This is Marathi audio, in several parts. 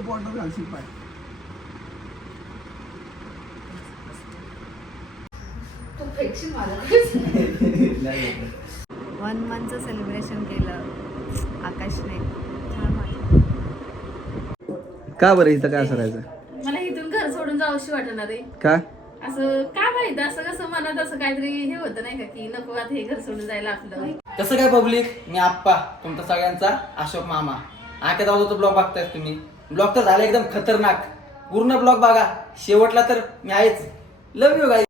बॉर्डर घालशील पाय. तू वन मंथचं सेलिब्रेशन केलं. आकाशने. छान वाटलं का बरं इथं काय करायचं मला इथून घर सोडून जाऊशी वाटणार आहे का? असं काय माहीत असं कसं मनात असं काहीतरी हे होतं नाही का की नको आता हे घर सोडून जायला आपलं. कसं काय पब्लिक? मी आप्पा तुमचा सगळ्यांचा अशोक मामा. आख्या जाऊ ब्लॉग बघताय तुम्ही. ब्लॉग तर झाला एकदम खतरनाक. पूर्ण ब्लॉग बघा. शेवटला तर मी आहेच. लव यू गाई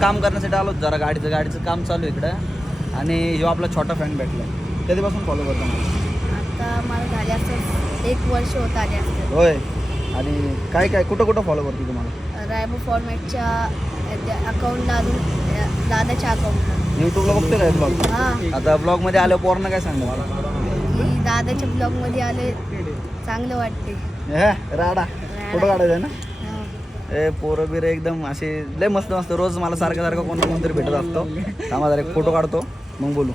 काम करण्यासाठी आलो जरा गाडीचं. गाडीचं काम चालू आहे इकडं. आणि ह्यो आपला छोटा फ्रेंड भेटला. कधीपासून फॉलो करतो मला आता मला झाले असं एक वर्ष होत आले असते होय. आणि काय काय कुठं कुठं फॉलो करतो तुम्हाला? रायबो फॉर्मॅटच्या अकाउंटला अजून दादाच्या अकाउंटला युट्यूबला बघते काय ब्लॉग हां आता ब्लॉगमध्ये आलं पोरांना काय सांगू की दादाच्या ब्लॉगमध्ये आले. चांगलं वाटते. हे राडा. फोटो काढायचा ना. ए पोरं बिरं एकदम असे लय मस्त मस्त रोज मला सारखं सारखं कोण कोणतरी भेटत असतो. जरा एक फोटो काढतो. मग बोलू.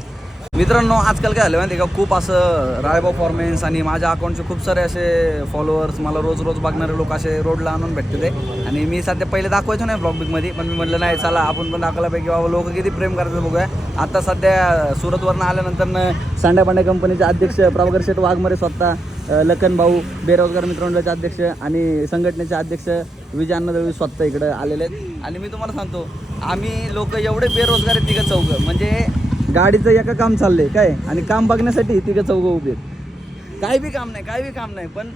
मित्रांनो आजकाल काय झालं माहिती का? खूप असं रायबा फॉर्मेन्स आणि माझ्या अकाउंटचे खूप सारे असे फॉलोअर्स मला रोज रोज बघणारे लोक असे रोडला आणून भेटते ते. आणि मी सध्या पहिले दाखवायचो नाही ब्लॉगबिकमध्ये पण मी म्हटलं नाही चला आपण पण दाखवला पाहिजे बाबा लोक किती प्रेम करतात बघूया. आता सध्या सुरतवरनं आल्यानंतर सांड्या पांड्या कंपनीचे अध्यक्ष प्रभाकर शेठ वाघमारे स्वतः लखन भाऊ बेरोजगार मित्रमंडळाचे अध्यक्ष आणि संघटनेचे अध्यक्ष विजय अण्णादेवी स्वतः इकडे आलेले आहेत. आणि मी तुम्हाला सांगतो आम्ही लोक एवढे बेरोजगार आहेत तिघं चौघं. म्हणजे गाडीचं एका काम चाललंय काय? आणि काम बघण्यासाठी तिघं चौघं उभे काय बी काम नाही काय बी काम नाही पण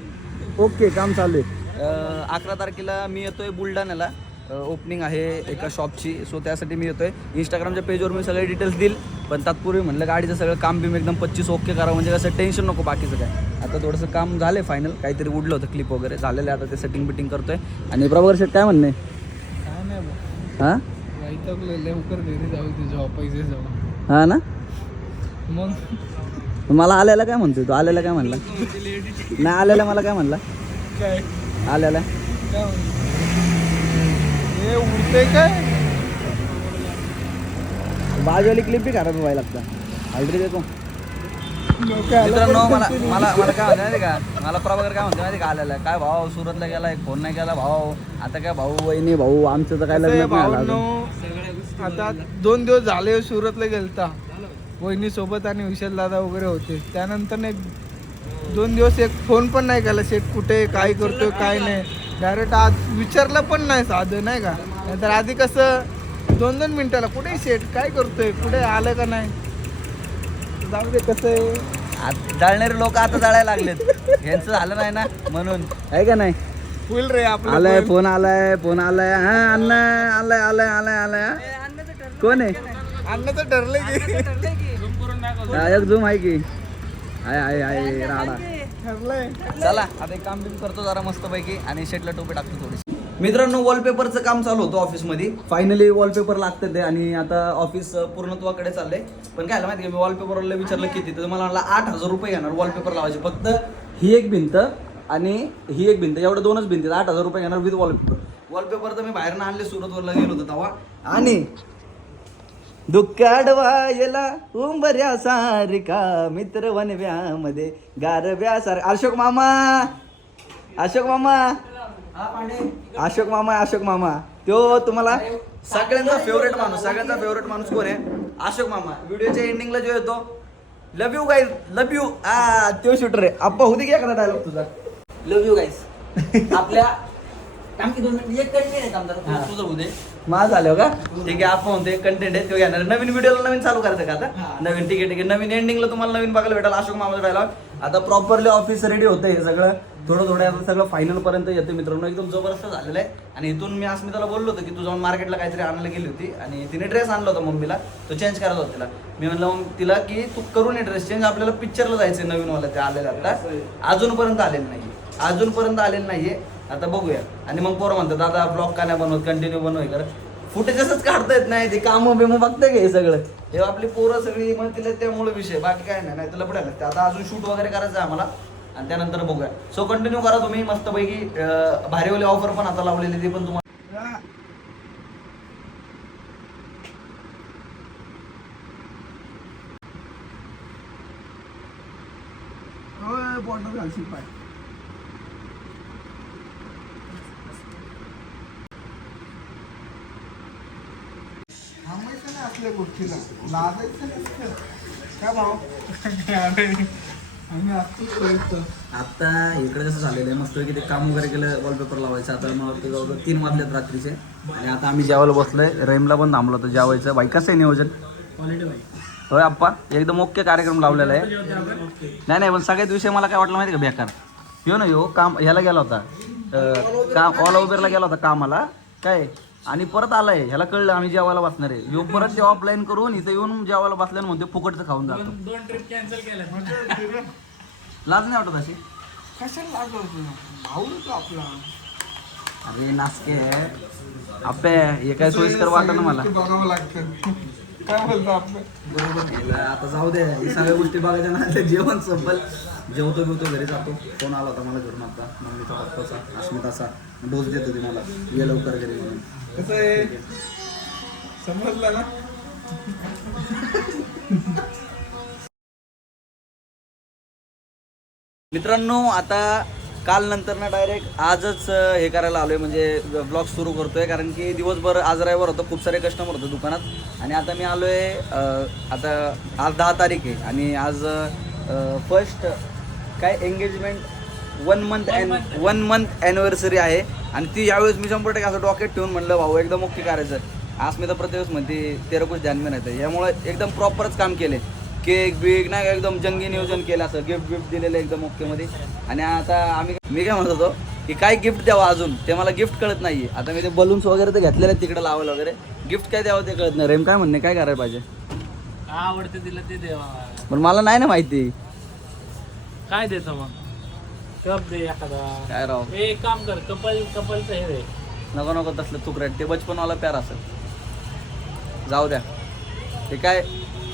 ओके काम चालू आहे. अकरा तारखेला मी येतोय बुलढाण्याला. ओपनिंग आहे एका शॉपची सो त्यासाठी मी येतोय. इंस्टाग्रामच्या पेजवर मी सगळे डिटेल्स देईल पण तत्पूर्वी म्हणलं गाडीचं सगळं काम बिम एकदम पच्चीस ओके करा म्हणजे कसं टेन्शन नको बाकीचं काय. आता थोडंसं काम झालं आहे फायनल काहीतरी उडलं होतं क्लिप वगैरे झालेलं आहे आता ते सेटिंग बिटिंग करतोय. आणि प्रभाकर शेट काय म्हणणे? काय नाही हां? लवकर घरी जाऊ ते झोपायचे जाऊ हां ना? मग? मला आल्याला काय म्हणतोय तू? आल्याला काय म्हणला? नाही आल्याला मला काय म्हणला? काय? आल्याला? काय म्हणतो? उडते काय? बाजूवाली क्लिप बी खराब व्हायला लागतं. ऑलरेडी देतो मित्रांनो मला. मला मला काय म्हणते माहिती का? मला प्रभाकर काय म्हणते माहिती का आलेला काय भाऊ सुरतला गेला एक फोन नाही केला भाऊ. आता काय भाऊ वहिनी भाऊ आमचं तर काय लग्न आता दोन दिवस झाले सुरतला गेलता. वहिनी सोबत आणि विशाल दादा वगैरे होते. त्यानंतर एक दोन दिवस एक फोन पण नाही केला. शेट कुठे काय करतोय काय नाही. डायरेक्ट आज विचारलं पण नाही साधं नाही का? नाहीतर आधी कसं दोन दोन मिनिटाला कुठे शेट काय करतोय? कुठे आलं का नाही? जाऊ दे कसं आहे? जळणारे लोक आता जळायला लागलेत. यांचं झालं नाही ना म्हणून. आहे का नाही? फुल रे आपलं आलाय. फोन आलाय फोन आलाय. हा अण्णा आलाय आलाय आलाय आलाय हा? कोण आहे? अण्णाचं ठरलं की. हा, एक झूम आहे की. आहे आहे आहे राडा. ठरलंय. चला आता एक काम बिम करतो जरा मस्त पैकी आणि शेटला टोपे टाकतो थोडीशी. मित्रांनो वॉलपेपरचं काम चालू होतं ऑफिसमध्ये फायनली वॉलपेपर लागतं ते आणि आता ऑफिस पूर्णत्वाकडे चाललंय. पण काय झालं माहिती का? मी वॉलपेपरला विचारलं किती? तर मला म्हणला आठ हजार रुपये घेणार वॉलपेपर लावायचे. फक्त ही एक भिंत आणि ही एक भिंत. एवढं दोनच भिंतीत आठ हजार रुपये घेणार विथ वॉलपेपर वॉलपेपर तर मी बाहेरनं आणले सुरतवरला गेलो होतो तेव्हा. आणि दुःखाडवायला उंबऱ्या सारिका मित्र वनव्यामध्ये गारव्या सार अशोक मामा! अशोक मामा! अशोक मामा अशोक मामा! तो तुम्हाला सगळ्यांचा फेवरेट माणूस सगळ्यांचा फेवरेट माणूस कोण आहे? अशोक मामा! व्हिडिओच्या एंडिंगला जो येतो love you guys love you आ तो शूटर आहे. आप्पा होती की एखादा डायलॉग तुझा. लव यू गाईस आपल्या काम की दोन मिनिट एक आहे आमदार. तुझं- तुझं उद्या माझ झालं का ठीक आहे आपण म्हणते कंटेंट आहे तो घेणार. नवीन व्हिडिओला नवीन चालू करायचं का आता? नवीन ठीक आहे ठीक आहे. नवीन एंडिंगला तुम्हाला नवीन बघायला भेटाल अशोक मामाचा डायलॉग आता प्रॉपरली ऑफिस रेडी होतं हे सगळं. थोडं थोडं आता सगळं फायनल पर्यंत येते मित्रांनो. एकदम जबरदस्त झालेलं आहे. आणि इथून मी अस्मिताला बोललो होतो की तू जाऊन मार्केटला काहीतरी आणायला गेली होती. आणि तिने ड्रेस आणला होता मम्मीला. तो चेंज करायचा होता तिला. मी म्हणलं मग तिला की तू करून ड्रेस चेंज आपल्याला पिक्चरला जायचं नवीन वाला. ते आलेलं आता. अजूनपर्यंत आलेलं नाही अजूनपर्यंत आलेलं नाहीये. आता बघूया. आणि मग पोरं म्हणतात दादा ब्लॉग का नाही बनवत? कंटिन्यू बनवू कर फुटेजच काढता येत नाही ते कामं बिमं बघताय का हे सगळं. हे आपली पोरं सगळी म्हणतील त्यामुळे विषय बाकी काय नाही नाही तुला पडायला लागतं आता अजून शूट वगैरे करायचं आहे आम्हाला. आणि त्यानंतर बघूया. सो कंटिन्यू करा तुम्ही मस्तपैकी अं, भारीवाली ऑफर पण आता लावलेली ती पण तुम्हाला बॉर्डर घालशील पाहिजे गोष्टीला. लाजायचं नसतं. आम्ही आता इकडे जसं झालेलं आहे? मस्त ते काम वगैरे केलं वॉलपेपर लावायचं आता मला वाटतं जवळजवळ तीन वाजलेत रात्रीचे. आणि आता आम्ही जेवायला बसलोय रेमला पण थांबलो होतो जेवायचं बाई कसं आहे नियोजन? होय आप्पा? एकदम ओके कार्यक्रम लावलेला आहे. नाही नाही पण सगळ्यात विषय मला काय वाटलं माहिती का बेकार? ह्यो ना ह्यो काम ह्याला गेला होता. अं, काम ऑल ओव्हरला गेला होता कामाला. काय? आणि परत आलाय ह्याला कळलं आम्ही जेवायला बसणार आहे. ह्यो परत ते ऑफलाईन करून इथं येऊन जेवायला बसल्यानं म्हणते फुकटचं खाऊन जातो. दोन ट्रिप कॅन्सल केल्या लाज नाही वाटत अशी? कशाला आपला. अरे नासके. आपे हे काय सोयीस्कर वाटत ना मला? बघावं लागतं. काय बोलतो आपण? हिला आता जाऊ दे. ही सगळ्या गोष्टी बघायच्या ना जेवण संपल. जेवतो बिवतो घरी जातो. फोन आला होता मला घरून आता मम्मीचा पप्पाचा अस्मिताचा. डोस देत होती मला. ये लवकर घरी म्हणून कसं आहे. समजलं ना? मित्रांनो आता काल नंतर ना डायरेक्ट आजच हे करायला आलोय म्हणजे ब्लॉग सुरू करतोय कारण की दिवसभर आज रविवार होतं खूप सारे कस्टमर होते दुकानात. आणि आता मी आलोय अं, आता आज दहा तारीख आहे. आणि आज फर्स्ट काय engagement one month one month anniversary आहे. आणि ती यावेळेस मी शंभर टक्के असं डॉकेट ठेवून म्हणलं भाऊ एकदम ओके करायचं आज मी तर प्रत्येक म्हणते तेरा कुछ ध्यान में नाही यामुळे एकदम प्रॉपरच काम केले केक बिक नाही का एकदम जंगी नियोजन केलं असं गिफ्ट बिफ्ट दिलेलं एकदम ओकेमध्ये. आणि आता आम्ही मी काय म्हणत होतो की काय गिफ्ट द्यावं अजून? ते मला गिफ्ट कळत नाही आता मी ते बलून्स वगैरे तर घेतलेले तिकडे लावायला वगैरे. गिफ्ट काय द्यावं ते कळत नाही. रेम काय म्हणणे? काय करायला पाहिजे? आवडते तिला ते देवा पण मला नाही ना माहिती. काय देतो मग? कप दे एखादा. काय राव? ए, एक काम कर कपल कपलचं हे दे. नको नको तसलं तुकरेट ते बचपनवाला प्यार असेल जाऊ द्या. ते काय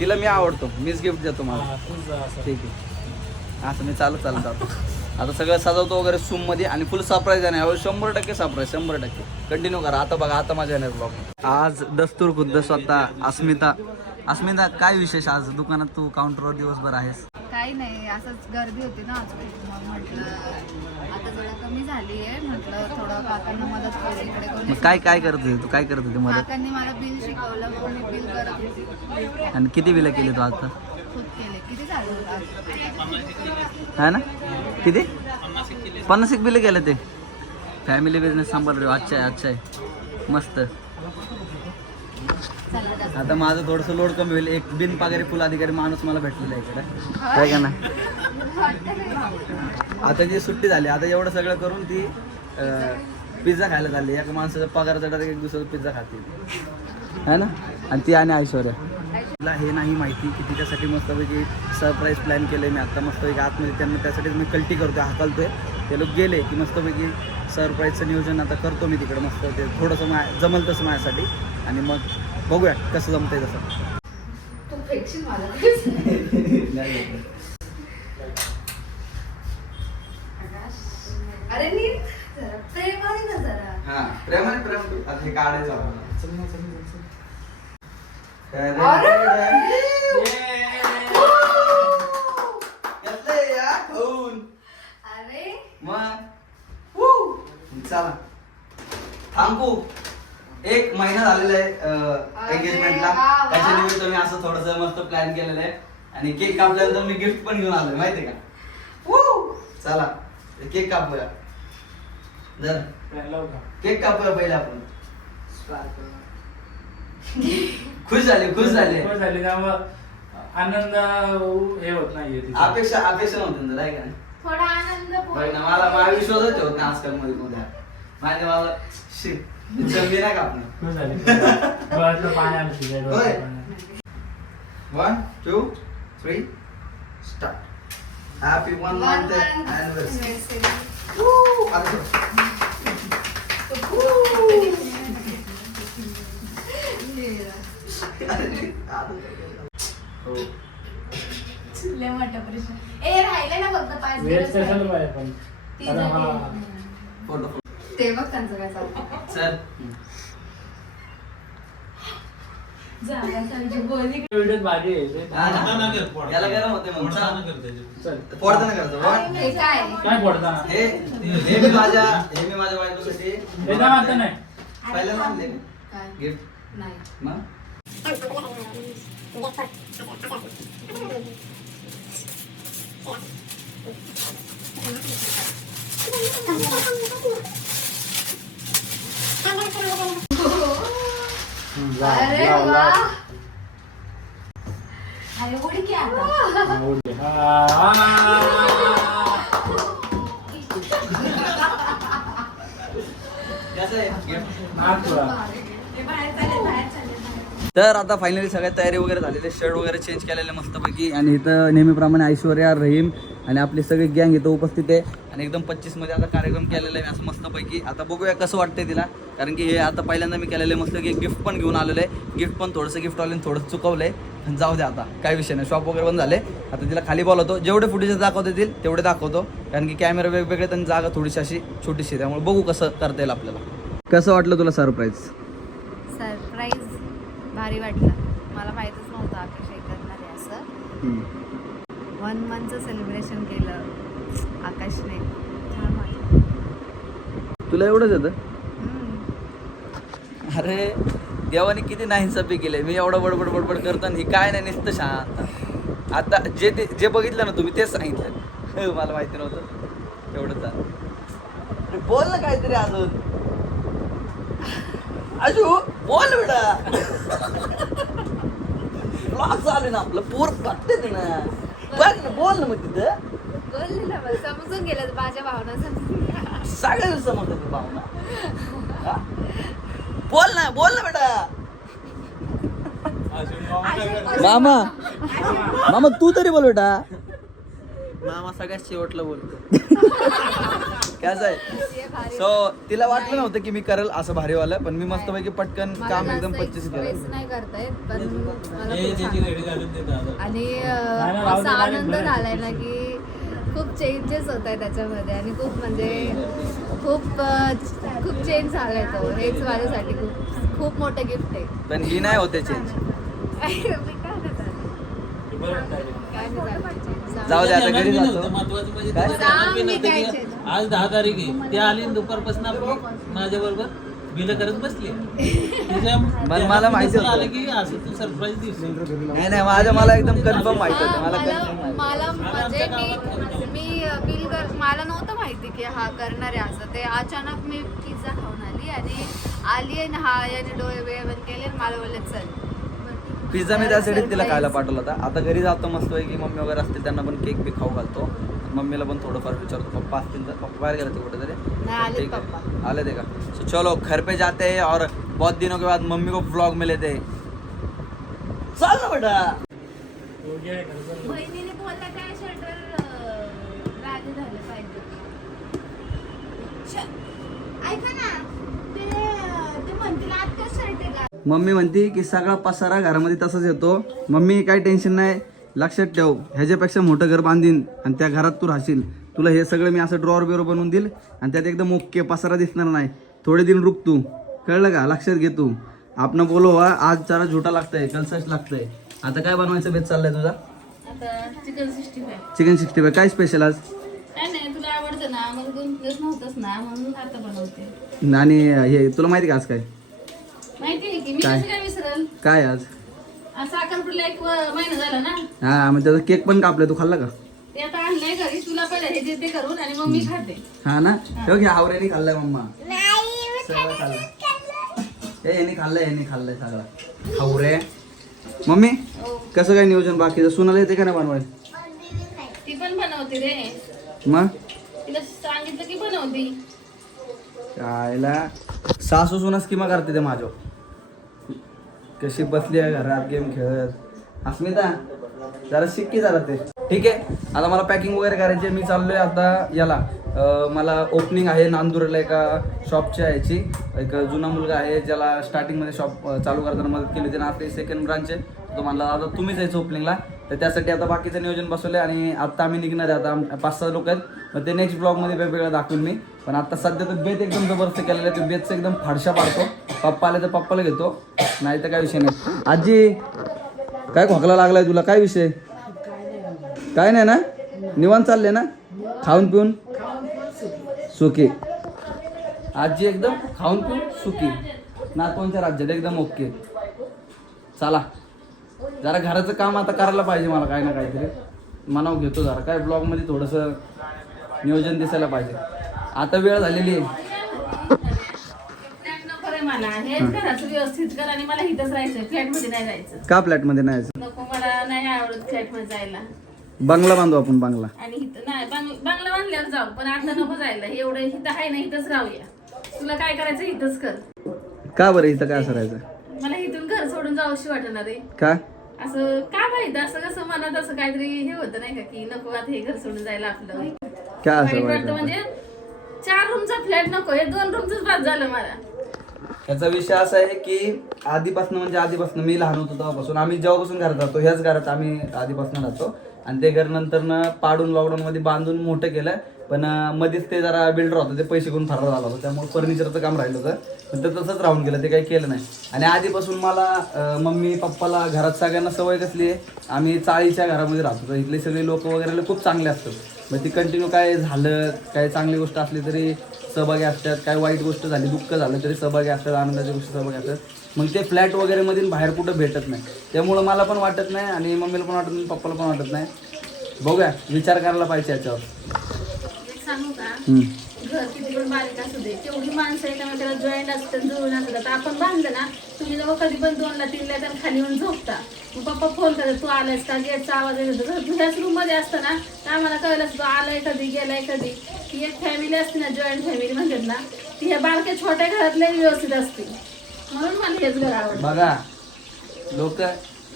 तिला मी आवडतो. मीच गिफ्ट देतो मला. हा, ठीक आहे. असं मी चालत चालत जातो. आता सगळं सजवतो वगैरे सूममध्ये आणि फुल सरप्राईज आहे यावेळी शंभर टक्के सरप्राईज शंभर टक्के. कंटिन्यू करा. आता बघा आता माझ्या येणार ब्लॉग आज दस्तूर खुद्द स्वतः अस्मिता. अस्मिता काय विशेष आज? दुकानात तू काउंटरवर दिवसभर आहेस? काही नाही असंच गर्दी होती ना आज खूप. मग म्हटलं आता जरा कमी झाली आहे. म्हटलं थोडं काकांना मदत करू इकडे मग कोणी काय काय करत होती तू? काय करत होती मदत? काकांनी मला बिल शिकवलं मग मी बिल करत होती. आणि किती बिलं केली तू आता? खूप केले. किती झालं होतं है ना? किती? पन्नास एक बिलं केलं ते. फॅमिली बिझनेस सांभाळ रे अच्छा आहे अच्छा आहे. मस्त. आता माझं थोडंसं लोड कमी होईल. एक बिन पगारी फुल अधिकारी माणूस मला भेटलेला आहे इकडे. काय का नाही? आता जी सुट्टी झाली आता एवढं सगळं करून ती पिझ्झा खायला चालली. एका माणसाचा पगाराचा डायरेक्ट एक दुसरा पिझ्झा खाते. है ना? आणि ती आणि ऐश्वर्या. तिला हे नाही माहिती की तिच्यासाठी मस्तपैकी सरप्राईज प्लॅन केलं मी. आता मस्तपैकी आतमध्ये त्यांना त्यासाठीच मी कल्टी करतोय हाकलतोय. ते लोक गेले की मस्तपैकी सरप्राईजचं नियोजन आता करतो मी तिकडं मस्त. ते थोडंसं मा जमल तसं माझ्यासाठी. आणि मग बघूया कसं जमतंय तसं. तू फेकशील मला. अरे नीट जरा प्रेमाने ना जरा. हा प्रेमाने प्रेम. करू. आता हे काढायचं आपल्याला. घेतलंय या खाऊन. अरे. मग? Woo! चला. थांबू. एक महिना झालेला आहे एंगेजमेंटला. त्याच्या निमित्त मी असं थोडस मस्त प्लॅन केलेलं आहे. आणि केक कापल्यानंतर मी गिफ्ट पण घेऊन आलोय माहितीये का! चला केक कापूया. जर केक कापूया पहिले आपण. खुश झाले खुश झाले. बरं झाली त्यामुळं आनंद हे होत नाहीये. अपेक्षा अपेक्षा नव्हती ना जरा, आहे का? नाही थोडा आनंद ना मला मला विश्वासच ठेवत नाही आजकाल मध्ये कोणत्या माझ्या मला? शी जमली नाही का आपण खुश झाली डोळ्यातलं पाणी आलं तिच्या होय. डोळ्यातलं पाणी. One two three start happy one month anniversary लय मोठा प्रश्न. ए राहिले ना फक्त पाच वेळ दिवस कशाला राहिले. पाहिजे पण? ती अरे झाली. हा. फोटो ते बघ त्यांचं काय व्हिडिओ भारी आहे. हा ना? याला गरम होते मग चल. फोडताना करायचं वा? हे काय? काय हे हे मी माझ्या हे मी माझ्या बायकोसाठी हे ना आता नाही. पहिल्यांदा आणले काय? गिफ्ट नाही. मग? अरे वा. अरे उडी की आता. कसं आहे? gift? नागपुरा तर आता फायनली सगळ्या तयारी वगैरे झालेली शर्ट वगैरे चेंज केलेले मस्तपैकी. आणि इथं नेहमीप्रमाणे ऐश्वर्या रहीम आणि आपली सगळी गँग इथं उपस्थित आहे. आणि एकदम पच्चीसमध्ये आता कार्यक्रम केलेला आहे असं मस्तपैकी. आता बघूया कसं वाटतंय तिला. कारण की हे आता पहिल्यांदा मी केलेलं आहे मस्त की गिफ्ट पण घेऊन आलेलं आहे. गिफ्ट पण थोडंसं गिफ्ट आलं थोडं चुकवलं आहे जाऊ दे आता. काय विषय नाही. शॉप वगैरे बंद झाले. आता तिला खाली बोलवतो जेवढे फुटेज दाखवता येतील तेवढे दाखवतो. कारण की कॅमेरा वेगवेगळे त्यांनी जागा थोडीशी अशी छोटीशी त्यामुळे बघू कसं करता येईल आपल्याला. कसं वाटलं तुला सरप्राईज भारी वाटलं. मला माहीतच नव्हतं आकाश हे करणार आहे असं वन मंथचं सेलिब्रेशन केलं. आकाशने. छान वाटलं. तुला एवढंच येतं. अरे देवाने किती नाहिंसाफी केले. मी एवढं बडबड बडबड करतो आणि हे काय नाही नुसतं शांत. आता जे ते जे बघितलं ना तुम्ही तेच सांगितलं. मला माहिती नव्हतं. एवढं चाल बोल ना काहीतरी अजून. अजू बोल बेटा ब्लॉग चालू आहे ना आपलं पोर बघते ते ना बघ ना बोल ना मग तिथं बोलली ना मला समजून गेलं माझ्या भावना समजून गेल्या. सगळ्या समजतात ते भावना हा? बोल ना बोल ना बेटा मामा मामा तू तरी बोल बेटा मामा सगळ्यात शेवटला बोलतो कसं आहे हे सो तिला वाटलं नव्हतं की मी करेल असं भारीवालं पण मी मस्तपैकी पटकन काम एकदम पच्चीस केलं नाही पण मला हे खूप छान. आणि अं, असा आनंद. झालाय ना की खूप चेंजेस होत आहे त्याच्यामध्ये आणि खूप म्हणजे खूप अं, खूप चेंज झालाय तो हेच माझ्यासाठी खूप खूप मोठं गिफ्ट आहे पण ही नाही होते चेंज मी काय नाही झालं. काय नाही झालं change. जाऊ दे आता घरी जातो. महत्वाचं म्हणजे काय? की. आज दहा तारीख आहे. ती आली आणि दुपारपासून आपली माझ्या बरोबर बिल करत बसली. तिच्या- मला माहिती आलं होतं. की असं तू सरप्राईज दिवशी. नाही नाही माझ्या मला एकदम कन्फर्म माहिती होतं. मला मला कन्फर्म माहिती मला म्हणजे मी मी बिल कर मला नव्हतं माहिती की हा करणार आहे असं. ते अचानक मी पिझ्झा खाऊन आली आणि आली आणि हा याने डोळे बिळे बंद केले आणि मला बोलले चल. पिझ्झा मी त्यासाठी तिला खायला पाठवला होता. आता घरी जातो मस्त की मम्मी वगैरे असतील त्यांना पण केक बी खाऊ घालतो. मम्मीला पण थोडंफार विचारतो पप्पा असतील तर? पप्पा बाहेर गेला ते नाही आले ठीक है पप्पा. आले थे का सो चलो घर पे जाते हैं और बहुत दिनों के बाद मम्मी को व्लॉग में लेते चल ना बेटा. बहिणीने बोलला काय शर्टर राजी झालं पाहिजे. ऐका ना ते ते म्हणतील आजच्या शर्ट आहे का मम्मी म्हणती की सगळा पसारा घरामध्ये तसाच येतो. मम्मी काही टेन्शन नाही. लक्षात ठेव. ह्याच्यापेक्षा मोठं घर बांधीन आणि त्या घरात तू राहशील. तुला हे सगळं मी असं ड्रॉवर बिवर बनवून देईल आणि त्यात एकदम ओके पसारा दिसणार नाही. थोडे दिन रुक तू. कळलं का? लक्षात घे तू. आपण बोलो हा आज जरा झोटा लागतंय. कल सच लागतंय. आता काय बनवायचं बेत चाललंय तुझा? Chicken sixty five chicken sixty five काय स्पेशल आज? काय नाही तुला आवडतं ना? मग दोन दिवस नव्हतंच ना म्हणून आता बनवते. आणि हे तुला माहिती का आज काय? की मी काय? कसं काय विसरल? काय आज? असं साखरपुडला एक व- महिना झाला ना. हा मग त्याचा केक पण कापलाय तू खाल्ला का? ते आता आणलंय घरी. तुला पहिले हे देते करून आणि मग मी खाते. हा ना? ठेव घ्या आवऱ्याने खाल्लाय मम्मा. सगळं खाल्लंय हे यांनी खाल्लंय यांनी खाल्लंय सगळं. हावरे मम्मी हो. कसं काय नियोजन बाकीचं? सुनाला येते का नाही बनवाय ती पण बनवते रे. मग? तिला सांगितलं की बनवती. कायला सासू सुनास किमा करते ते माझ्या कशी बसली आहे घरात गेम खेळत. अस्मिता जरा शिक्की जरा ते. ठीक आहे आता मला पॅकिंग वगैरे करायची आहे. मी चाललोय आता याला. मला ओपनिंग आहे नांदुरला एका शॉपच्या याची एक जुना मुलगा आहे ज्याला स्टार्टिंगमध्ये शॉप चालू करताना मदत केली होती. ना आपली सेकंड ब्रांच आहे. तो म्हणला आता तुम्हीच यायचं ओपनिंगला तर त्यासाठी आता बाकीचं नियोजन बसवलं आणि आत्ता आम्ही निघणार आहे. आता पाच सहा लोक आहेत. मग ते नेक्स्ट ब्लॉगमध्ये वेगवेगळं दाखवून मी. पण आता सध्या तर बेत एकदम जबरदस्त केलेलं आहे. तो बेतचं एकदम फाडशा पाडतो. पप्पा आले तर पप्पाला घेतो. नाही तर काय विषय नाही. आजी काय खोकला लागलाय तुला? काय विषय? काय नाही ना? निवांत चालले ना? खाऊन पिऊन? सुखी. आजी एकदम खाऊन पिऊन सुखी. नातवांच्या राज्यात एकदम ओके. चला. जरा घराचं काम आता करायला पाहिजे मला काय ना काहीतरी. मनाव घेतो जरा. काय ब्लॉगमध्ये थोडंसं नियोजन दिसायला पाहिजे. आता वेळ झालेली आहे. रे मला हेच घराचं व्यवस्थित कर आणि मला इथंच राहायचं फ्लॅटमध्ये नाही जायचं. का फ्लॅटमध्ये नाही? नको मला नाही आवडत फ्लॅटमध्ये जायला. बंगला बांधू आपण बंगला. आणि इथं नाही बंग- बंगला बांधल्यावर जाऊ पण आता नको जायला. एवढं इथं आहे ना इथंच राहूया. तुला काय करायचं इथंच कर. का बरं इथं काय करायचं मला इथून घर सोडून जाऊशी वाटणार आहे. का? असं का माहीत असं कसं मनात असं काहीतरी हे होतं नाही का की नको आता हे घर सोडून जायला आपलं. काय असं वाईट वाईट वाटतं म्हणजे चार रूमचा फ्लॅट नको हे दोन रूमच बाद झालं मला. ह्याचा विषय असा आहे की आधीपासून म्हणजे आधीपासून मी लहान होतो तेव्हापासून आम्ही जेव्हापासून घरात राहतो ह्याच घरात आम्ही आधीपासून राहतो. आणि ते घर नंतर पाडून लॉकडाऊन मध्ये बांधून मोठं केलं पण मध्येच ते जरा बिल्डर होतं ते पैसे घेऊन फरार झाला होता त्यामुळे फर्निचरचं काम राहिलं होतं. पण ते तसंच राहून गेलं ते काही केलं नाही. आणि आधीपासून मला मम्मी पप्पाला घरात सगळ्यांना सवय कसली आहे आम्ही चाळीच्या घरामध्ये राहतो. तर इथले सगळे लोक वगैरे खूप चांगले असतात. मग ती कंटिन्यू काय झालं काय चांगली गोष्ट असली तरी सहभागी असतात काय वाईट गोष्ट झाली दुःख झालं तरी सहभागी असतात आनंदाच्या गोष्टी सहभागी असतात. मग ते फ्लॅट वगैरे मधून बाहेर कुठं भेटत नाही. त्यामुळं मला पण वाटत नाही आणि मम्मीला पण वाटत नाही पप्पाला पण वाटत नाही. बघूया विचार करायला पाहिजे याच्यावर. सांगू का. घर किती पण बारीक असू दे तेवढी माणसं त्यामुळे त्याला जॉईंट असतात जुळून असतात आपण बांधलं ना तुम्ही जेव्हा कधी पण दोनला तीनला तर खाली येऊन झोपता. मग पप्पा फोन करतात तू आलायस का? गेटचा आवाज येत होता. तू ह्याच रूममध्ये असतं ना तर आम्हाला कळलं असतं, तू आलाय कधी गेलाय कधी ती एक फॅमिली असते ना जॉईंट फॅमिली म्हणतात ना ती ह्या बारक्या छोट्या घरातल्या व्यवस्थित असते. म्हणून मला हेच घर आवडतं. बघा लोक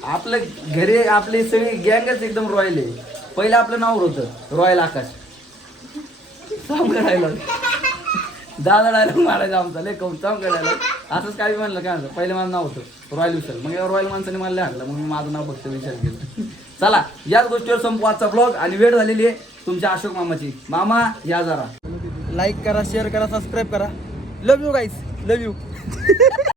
आपलं घरी आपली सगळी गँगच एकदम रॉयल आहे. पहिलं आपलं नाव होतं रॉयल आकाश. काम करायला. दादा डायलॉग मारायचा आमचा लय कौतम करायला. असंच काही म्हणलं काय म्हणलं पहिले माझं नाव होतं रॉयल विशाल मग या रॉयल माणसाने मला लय हाकलं मग मी माझं नाव फक्त विचार केलं. चला याच गोष्टीवर संपू आजचा ब्लॉग आणि वेळ झालेली आहे तुमच्या अशोक मामाची. मामा या जरा. लाईक करा शेअर करा सबस्क्राईब करा. Love you guys love you